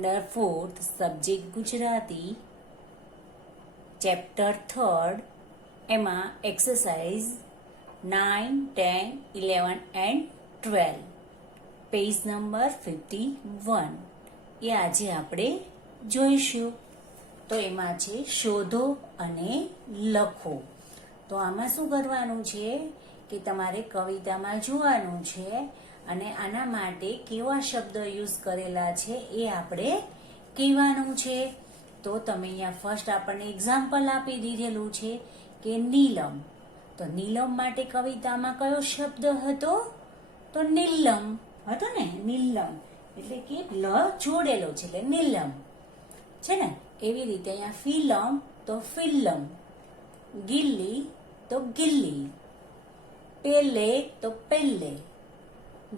Standard 4th subject Gujarati chapter 3rd એમાં exercise 9, 10, 11 and 12 page number 51 એ આજે આપણે જોઈશું. તો એમાં છે શોધો અને લખો. તો આમાં શું કરવાનું છે કે તમારે કવિતામાં જોવાનું છે અને આના માટે કેવા શબ્દ યુઝ કરેલા છે એ આપણે કહેવાનું છે. તો તમે અહીંયા ફર્સ્ટ આપણને એક્ઝામ્પલ આપી દીધેલું છે કે નીલમ. તો નીલમ માટે કવિતામાં કયો શબ્દ હતો? તો નીલમ હતો ને. નીલમ એટલે કે લ જોડેલો છે એટલે નીલમ છે ને. એવી રીતે અહીંયા ફિલમ તો ફિલ્લમ, ગિલ્લી તો ગિલ્લી, પેલે તો પેલે,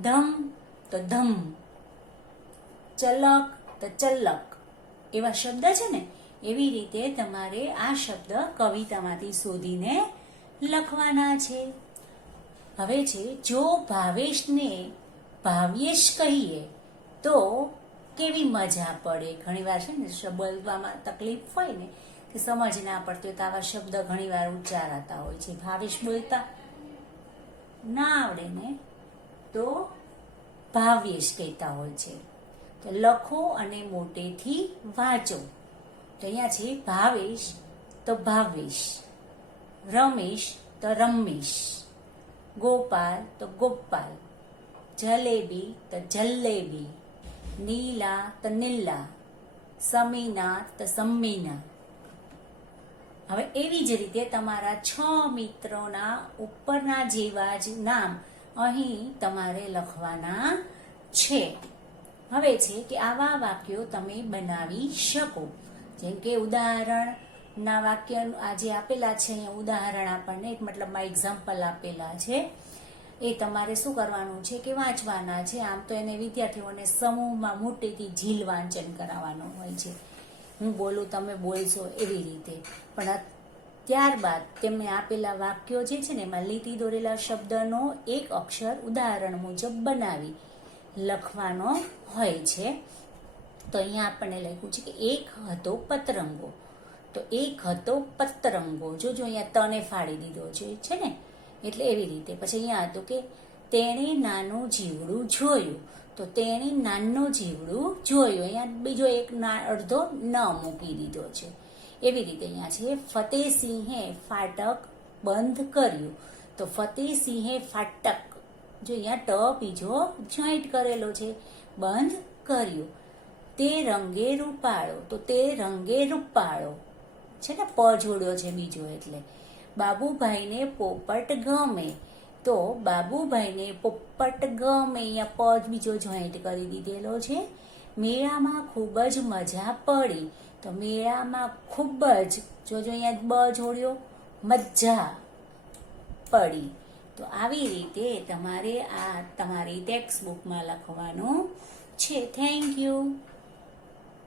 ધમ તો ધમ, ચલક તો ચલ્લક. એવા શબ્દ છે ને. એવી રીતે તમારે આ શબ્દ કવિતામાંથી શોધીને લખવાના છે. હવે છે જો ભાવેશને ભાવ્યેશ કહીએ તો કેવી મજા પડે. ઘણીવાર છે ને બોલવામાં તકલીફ હોય ને કે સમજ ના પડતી હોય તો આવા શબ્દ ઘણીવાર ઉચ્ચારાતા હોય છે. ભાવેશ બોલતા ના આવડે ને તો ભાવ્યેશ કહેતા હોય છે. તો લખો અને મોટેથી વાંચો. તો અહીંયા છે ભાવેશ તો ભાવેશ, રમેશ તો રમેશ, ગોપાલ તો ગોપાલ, જલેબી તો જલેબી, નીલા તો નીલા, સમીના તો સમીના. હવે એવી જ રીતે તમારા 6 મિત્રોના ઉપરના જેવા જ નામ અહીં તમારે લખવાના છે. હવે છે કે આવા વાક્યો તમે બનાવી શકો. જેમ કે ઉદાહરણના વાક્ય આજે આપેલા છે, અહીંયા ઉદાહરણ આપણને મતલબમાં એક્ઝામ્પલ આપેલા છે. એ તમારે શું કરવાનું છે કે વાંચવાના છે. આમ તો એને વિદ્યાર્થીઓને સમૂહમાં મોટેથી ઝીલ વાંચન કરાવવાનું હોય છે. હું બોલું તમે બોલશો એવી રીતે. પણ ત્યારબાદ તેમને આપેલા વાક્યો જે છે ને એમાં લીટી દોરેલા શબ્દનો એક અક્ષર ઉદાહરણ મુજબ બનાવી લખવાનો હોય છે. તો અહીંયા આપણને લખ્યું છે કે એક હતો પતરંગો. તો એક હતો પતરંગો. જોજો અહીંયા તને ફાડી દીધો છે ને એટલે એવી રીતે. પછી અહીંયા હતું કે તેણે નાનું જીવડું જોયું. તો તેણે નાનું જીવડું જોયું. અહીંયા બીજો એક અડધો ન મૂકી દીધો છે. એવી રીતે અહીંયા છે ફતેહસિંહે ફાટક બંધ કર્યું. તો ફતેહસિંહે ફાટક, જો અહીંયા ટ બીજો જોઈન્ટ કરેલો છે, બંધ કર્યું. તે રંગે રૂપાળો. તો તે રંગે રૂપાળો છે ને, પ જોડ્યો છે બીજો એટલે. બાબુભાઈને પોપટ ગમે. તો બાબુભાઈને પોપટ ગમે, અહીંયા પ બીજો જોઈન્ટ કરી દીધેલો છે. મેળામાં ખૂબ જ મજા પડી. તો મેળામાં ખૂબ જ, જોજો અહીંયા બ જોડ્યો, મજા પડી. તો આવી રીતે તમારે આ તમારી ટેક્સ્ટ બુકમાં લખવાનું છે. Thank you.